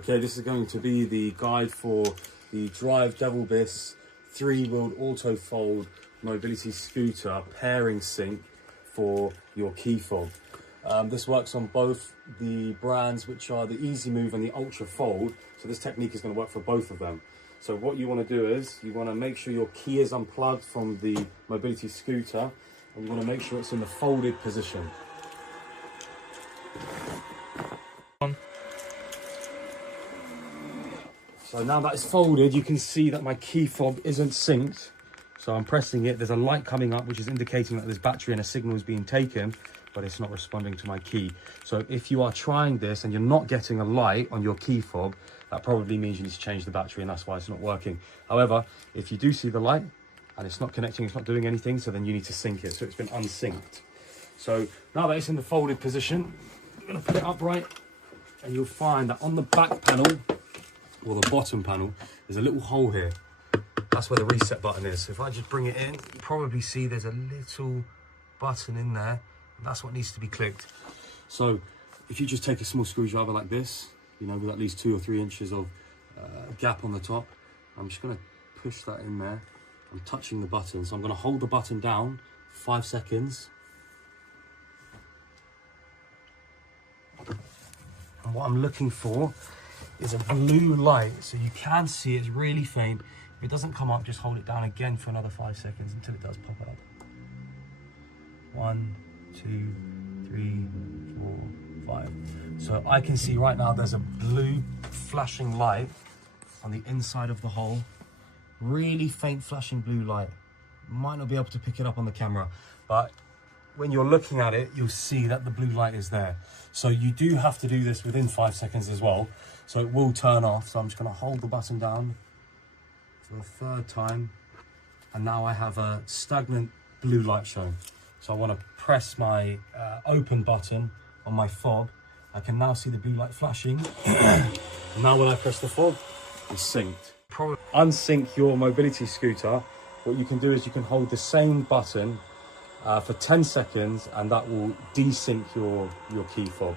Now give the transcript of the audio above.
Okay, this is going to be the guide for the Drive Devilbliss 3Wheeled Autofold mobility scooter pairing sync for your key fob. This works on both the brands, which are the Easymove and the Autofold. So this technique is going to work for both of them. So what you want to do is you want to make sure your key is unplugged from the mobility scooter, and you want to make sure it's in the folded position. So now that it's folded, you can see that my key fob isn't synced. So I'm pressing it, there's a light coming up which is indicating that there's battery and a signal is being taken, but it's not responding to my key. So if you are trying this and you're not getting a light on your key fob, that probably means you need to change the battery, and that's why it's not working. However, if you do see the light and it's not connecting, it's not doing anything, so then you need to sync it. So it's been unsynced. So now that it's in the folded position, I'm gonna put it upright, and you'll find that on the back panel, or the bottom panel, there's a little hole here. That's where the reset button is. So if I just bring it in, you probably see there's a little button in there. And that's what needs to be clicked. So if you just take a small screwdriver like this, you know, with at least 2 or 3 inches of gap on the top, I'm just gonna push that in there. I'm touching the button. So I'm gonna hold the button down 5 seconds. And what I'm looking for is a blue light, so you can see it's really faint. If it doesn't come up, just hold it down again for another 5 seconds until it does pop up. 1, 2, 3, 4, 5. So I can see right now there's a blue flashing light on the inside of the hole. Really faint flashing blue light. Might not be able to pick it up on the camera, but when you're looking at it, you'll see that the blue light is there. So you do have to do this within 5 seconds as well. So it will turn off. So I'm just gonna hold the button down for the 3rd time. And now I have a stagnant blue light showing. So I wanna press my open button on my fob. I can now see the blue light flashing. And now when I press the fob, it's synced. Unsync your mobility scooter. What you can do is you can hold the same button for 10 seconds, and that will desync your key fob.